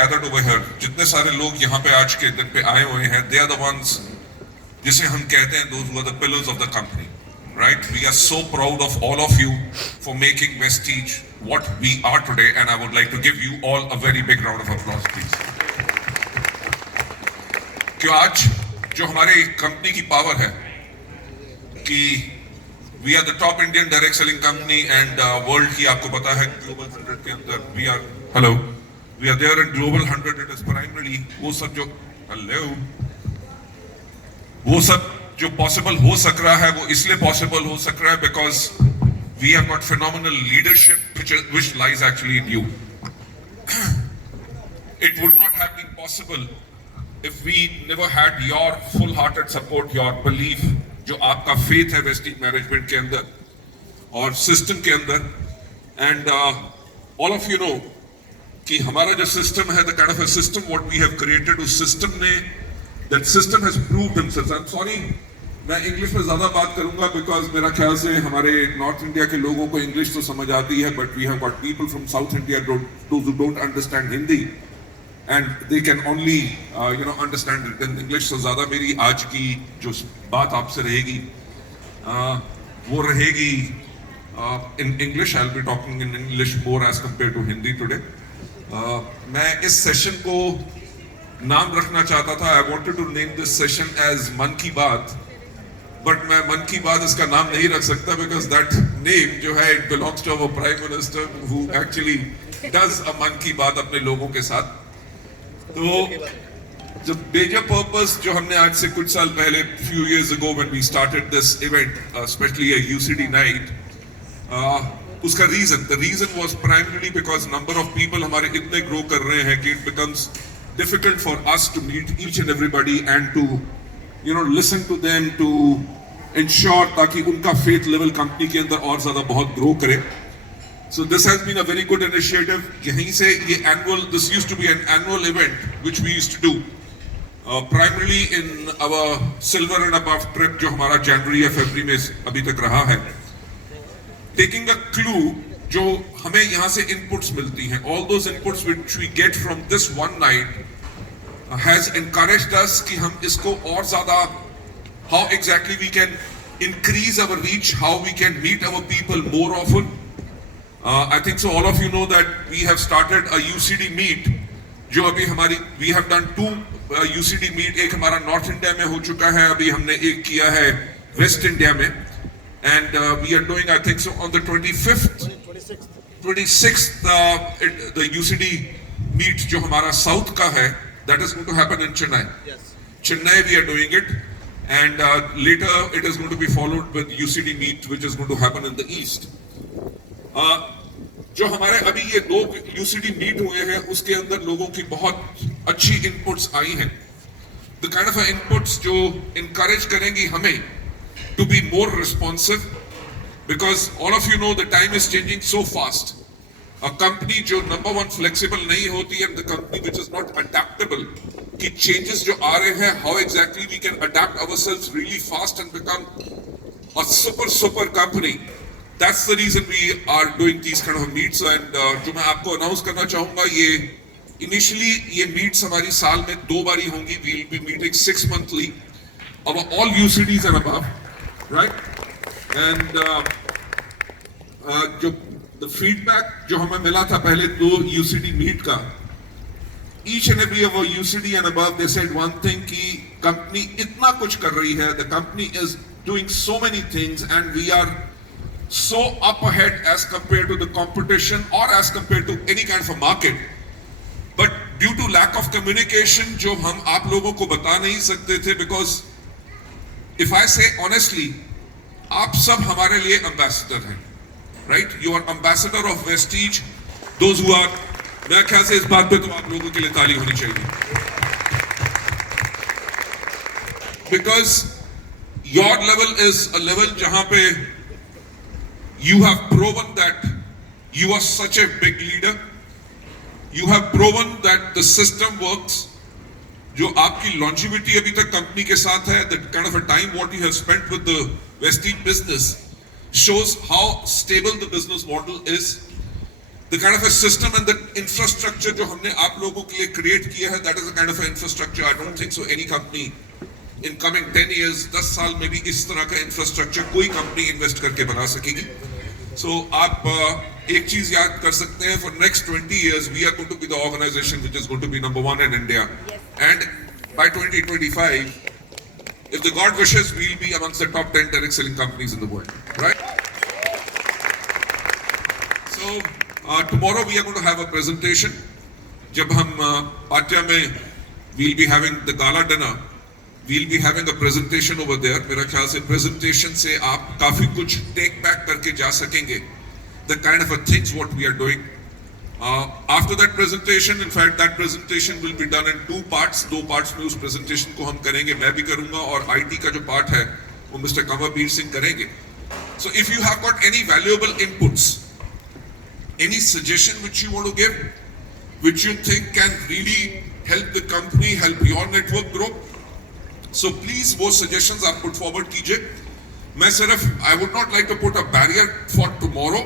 gathered over here, जितने सारे लोग यहाँ पे आज के दिन पे आए हुए हैं, they are the ones जिसे हम कहते हैं those who are the pillars of the company, right? We are so proud of all of you for making Vestige what we are today, and I would like to give you all a very big round of applause, please. क्यों आज जो हमारे company की power है कि we are the top Indian direct selling company and world की आपको पता है global 100 के अंदर we are there in global 100. It is primarily वो सब जो possible हो सक रहा है वो इसलिए possible हो सक रहा है because we have got phenomenal leadership which lies actually in you. It would not have been possible if we never had your full-hearted support, your belief, जो आपका faith है Vestige management के अंदर और system के अंदर, and all of you know कि हमारा जो system है, the kind of a system what we have created, उस system ने, that system has proved himself. I'm sorry, मैं English में ज़्यादा बात करूँगा because मेरा ख्याल से हमारे North India के लोगों को English तो समझ आती है, but we have got people from South India, those who don't understand Hindi, and they can only understand it in English. So ज़्यादा मेरी आज की जो बात आपसे रहेगी वो रहेगी in English. I'll be talking in English more as compared to Hindi today. मैं इस सेशन को नाम रखना चाहता था. I wanted to name this session as मन की बात, but मैं मन की बात इसका नाम नहीं रख सकता because that name जो है it belongs to our Prime Minister who actually does a मन की बात अपने लोगों के साथ. तो जो major purpose जो हमने आज से कुछ साल पहले few years ago when we started this event, especially a UCD night, उसका the reason was primarily because number of people हमारे इतने grow कर रहे हैं कि it becomes difficult for us to meet each and everybody and to listen to them, to ensure ताकि उनका faith level company के अंदर और ज़्यादा बहुत grow करे. So this has been a very good initiative. यहीं से ये this used to be an annual event which we used to do primarily in our silver and above trip जो हमारा January या February में अभी तक रहा है. Taking a clue जो हमें यहाँ से inputs मिलती हैं, all those inputs which we get from this one night has encouraged us कि हम इसको और ज़्यादा how exactly we can increase our reach, how we can meet our people more often. I think so all of you know that we have started a UCD meet जो अभी हमारी we have done 2 UCD meet. एक हमारा North India में हो चुका है, अभी हमने एक किया है West India में, and we are doing I think so on the 26th the UCD meet जो हमारा South का है, that is going to happen in Chennai. Yes. Chennai we are doing it, and later it is going to be followed with UCD meet which is going to happen in the East. जो हमारे अभी ये 2 UCD meet हुए हैं उसके अंदर लोगों की बहुत अच्छी इनपुट्स आई हैं. The kind of inputs जो encourage करेंगी हमें to be more responsive, because all of you know the time is changing so fast. A company जो number one flexible नहीं होती and the company which is not adaptable कि changes जो आ रहे हैं, how exactly we can adapt ourselves really fast and become a super company. That's the reason we are doing these kind of meets. And जो मैं आपको announce करना चाहूँगा, ये initially ये meets हमारी साल में 2 बारी होंगी. We'll be meeting 6 monthly of all UCDs and above, right? And जो the feedback जो हमें मिला था पहले 2 UCD meet का, each and every of our UCD and above they said one thing कि company इतना कुछ कर रही है, the company is doing so many things and we are so up ahead as compared to the competition or as compared to any kind of a market, but due to lack of communication जो हम आप लोगों को बता नहीं सकते थे, because if I say honestly, आप सब हमारे लिए ambassador हैं, right? You are ambassador of Vestige. Those who are, मेरे ख्याल से इस बात पे तो आप लोगों के लिए ताली होनी चाहिए, because your level is a level जहाँ पे you have proven that you are such a big leader. You have proven that the system works. जो आपकी longevity अभी तक company के साथ है, that kind of a time what you have spent with the Vestige business shows how stable the business model is. the kind of a system and the infrastructure जो हमने आप लोगों के लिए create किया है, that is the kind of a infrastructure I don't think so any company in coming 10 years, 10 साल में भी इस तरह का infrastructure कोई company invest करके बना सकेगी. So आप एक चीज याद कर सकते हैं, for next 20 years we are going to be the organization which is going to be number one in India, and by 2025, if the God wishes, we'll be amongst the top 10 direct selling companies in the world, right? So tomorrow we are going to have a presentation. जब हम पाटिया में we'll be having the gala dinner, we'll be having a presentation over there. मेरा ख्याल से presentation से आप काफी कुछ take back करके जा सकेंगे. The kind of a things what we are doing. After that presentation, in fact, that presentation will be done in 2 parts. 2 parts में उस presentation को हम करेंगे, मैं भी करूँगा और IT का जो part है वो Mr. Kanwarbir Singh करेंगे. So if you have got any valuable inputs, any suggestion which you want to give, which you think can really help the company, help your network grow, so please वो suggestions आप put forward कीजिए. मैं सिर्फ I would not like to put a barrier for tomorrow.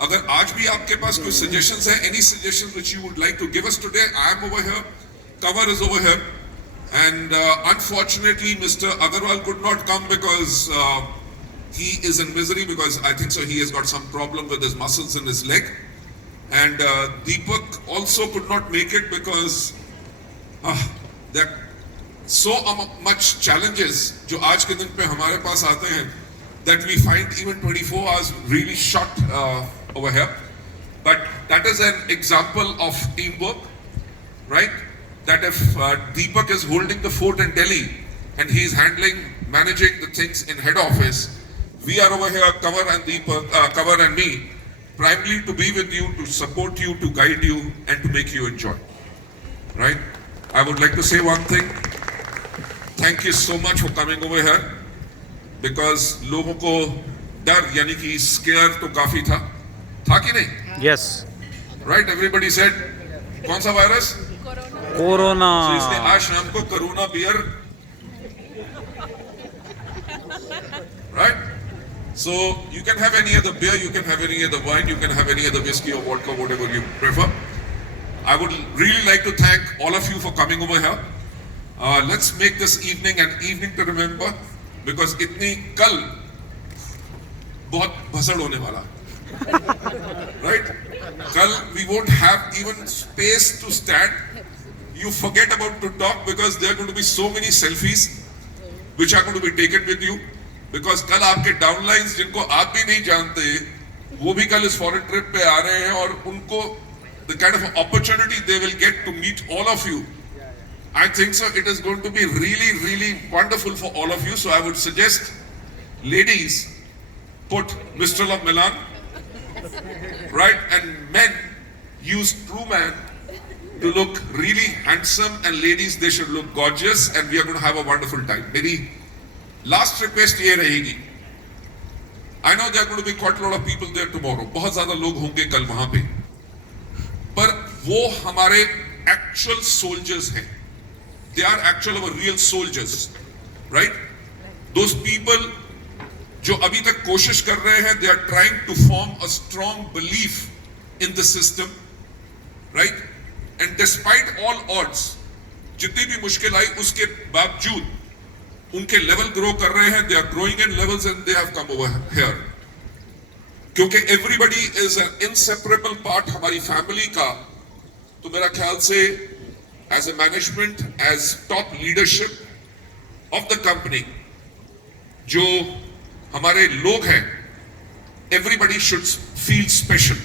अगर आज भी आपके पास कोई suggestions है, any suggestions which you would like to give us today, I am over here, Kanwar is over here, and unfortunately Mr. Agarwal could not come because he is in misery, because I think so he has got some problem with his muscles in his leg, and Deepak also could not make it because there are so much challenges जो आज के दिन पे हमारे पास आते हैं, that we find even 24 hours really short over here. But that is an example of teamwork, right? That if Deepak is holding the fort in Delhi and he is managing the things in head office, we are over here, Kanwar and Deepak, Kanwar and me, primarily to be with you, to support you, to guide you, and to make you enjoy. Right? I would like to say one thing. Thank you so much for coming over here, because लोगों को डर यानी कि scare तो काफी था कि नहीं? Yes. Right? Everybody said, कौन सा virus? Corona. So इसलिए आज शाम को Corona beer, right? So you can have any other beer, you can have any other wine, you can have any other whiskey or vodka, whatever you prefer. I would really like to thank all of you for coming over here. Let's make this evening an evening to remember, because इतनी कल बहुत भसड़ होने वाला, right? कल we won't have even space to stand. You forget about to talk, because there are going to be so many selfies which are going to be taken with you. Because कल आपके downlines जिनको आप भी नहीं जानते, वो भी कल इस फॉरेन ट्रिप पे आ रहे हैं, और उनको the kind of opportunity they will get to meet all of you, I think so it is going to be really, really wonderful for all of you. So I would suggest, ladies, put Mistral of Milan, right? And men, use True Man to look really handsome, and ladies, they should look gorgeous, and we are going to have a wonderful time. Maybe last request ये रहेगी. I know there are going to be quite a lot of people there tomorrow. बहुत ज़्यादा लोग होंगे कल वहाँ पे. पर वो हमारे actual soldiers हैं. They are actual our real soldiers, right? Those people जो अभी तक कोशिश कर रहे हैं, they are trying to form a strong belief in the system, right? And despite all odds, जितनी भी मुश्किल आई उसके बावजूद उनके लेवल ग्रो कर रहे हैं. They are growing in levels and they have come over here. क्योंकि everybody is an inseparable part हमारी फैमिली का, तो मेरा ख्याल से as a management, as top leadership of the company, जो हमारे लोग हैं, everybody should feel special.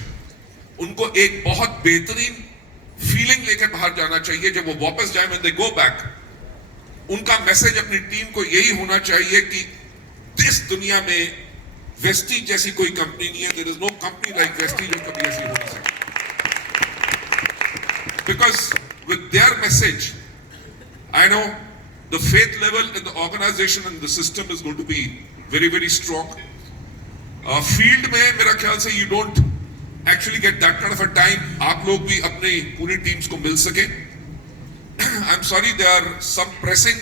उनको एक बहुत बेहतरीन फीलिंग लेकर बाहर जाना चाहिए जब वो वापस जाए. when they go back, उनका मैसेज अपनी टीम को यही होना चाहिए कि इस दुनिया में वेस्टी जैसी कोई कंपनी नहीं है. There is no company like Vestige जो कभी ऐसी हो नहीं सकती. Because with their message, I know the faith level in the organization and the system is going to be very, very strong. Field में मेरा ख्याल से you don't actually get that kind of a time. आप लोग भी अपनी पूरी teams को मिल सके. I'm sorry, there are some pressing,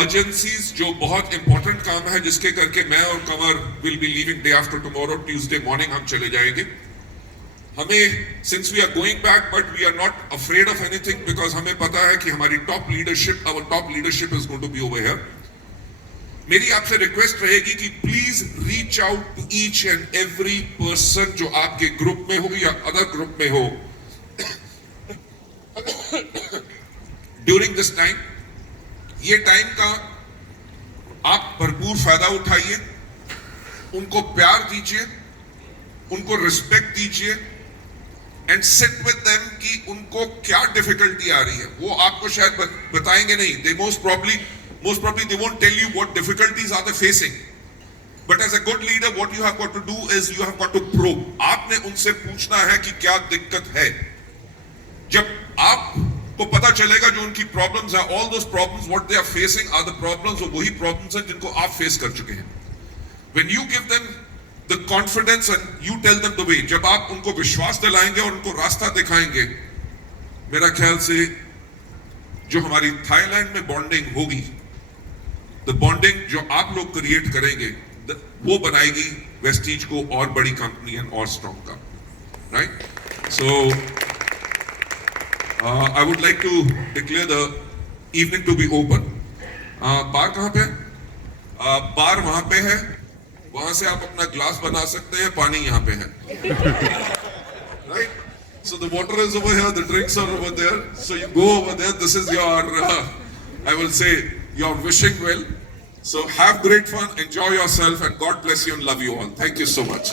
urgencies जो बहुत important काम है जिसके करके मैं और Kanwar will be leaving day after tomorrow, Tuesday morning हम चले जाएंगे. हमें since we are going back but we are not afraid of anything because हमें पता है कि हमारी top leadership is going to be over here. मेरी आपसे रिक्वेस्ट रहेगी कि please reach out to each and every person जो आपके ग्रुप में हो या अदर ग्रुप में हो ड्यूरिंग दिस टाइम. ये टाइम का आप भरपूर फायदा उठाइए, उनको प्यार दीजिए, उनको रिस्पेक्ट दीजिए एंड सिट विद देम कि उनको क्या डिफिकल्टी आ रही है. वो आपको शायद बताएंगे नहीं. They most probably they won't tell you what difficulties are they facing, but as a good leader what you have got to do is you have got to probe. आपने उनसे पूछना है कि क्या दिक्कत है. जब आपको पता चलेगा जो उनकी प्रॉब्लम्स है, all those problems what they are facing are the problems, वही प्रॉब्लम्स हैं जिनको आप फेस कर चुके हैं. when you give them the confidence and you tell them the way, जब आप उनको विश्वास दिलाएंगे और उनको रास्ता दिखाएंगे, मेरा ख्याल से जो हमारी थाईलैंड में बॉन्डिंग होगी, द बॉन्डिंग जो आप लोग क्रिएट करेंगे, वो बनाएगी वेस्टीज को और बड़ी कंपनी एंड और स्ट्रॉन्ग का. Right. So I would like to declare the evening to be open. Bar कहाँ पे? बार वहां पे है, वहां से आप अपना ग्लास बना सकते हैं. पानी यहाँ पे है. Right. So the water is over here, the drinks are over there. So you go over there. This is your, I will say, you're wishing well. So have great fun, enjoy yourself, and God bless you and love you all. Thank you so much.